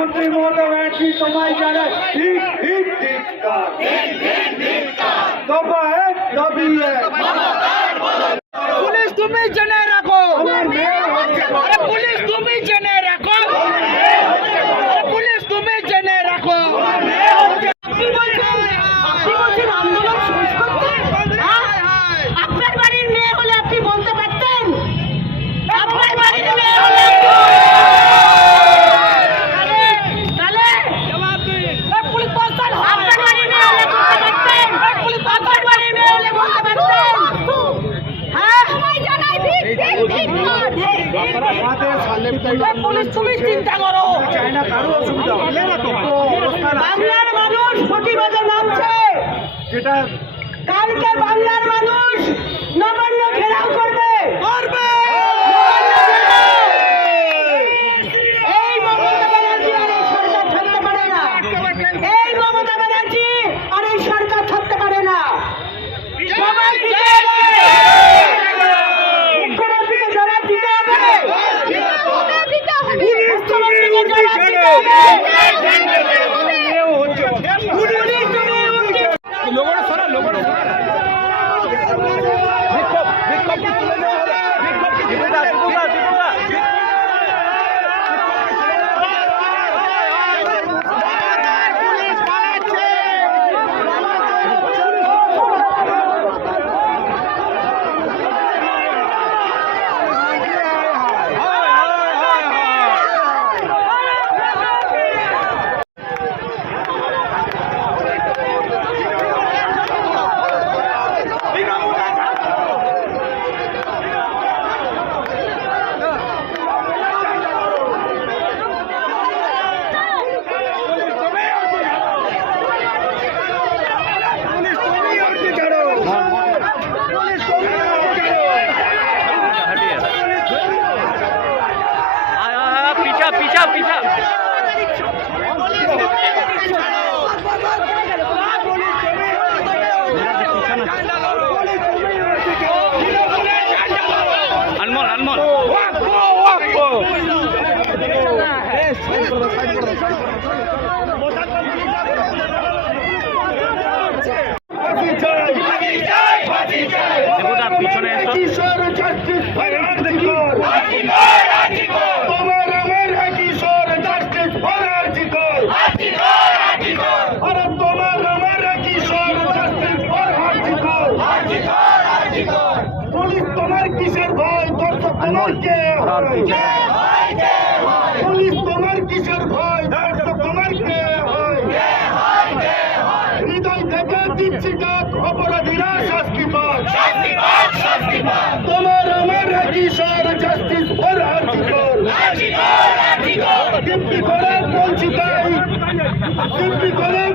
महोदय मोदी बैठी तमाई जाने ठीक ठीक ठीक का। ठीक ठीक ठीक का तबा है तभी है। पुलिस तुम्हें जने रखो। পুলিশ পুলিশ চিন্তা করো। বাংলার মানুষ প্রতিবাদে নামছে। কালকে বাংলার মানুষ Thank you. পিসাব তৃণমূল ধরার পিছনে পুলিশ তোমার কিসের ভয় তোমার কে হৃদয় থেকে দিচ্ছি ডাক অপরাধীরা শাস্তি পাক। তোমার আমার কিশোর জাস্টিস ফর আর্টিকল দিব্যি করার বঞ্চিত দিব্যি করার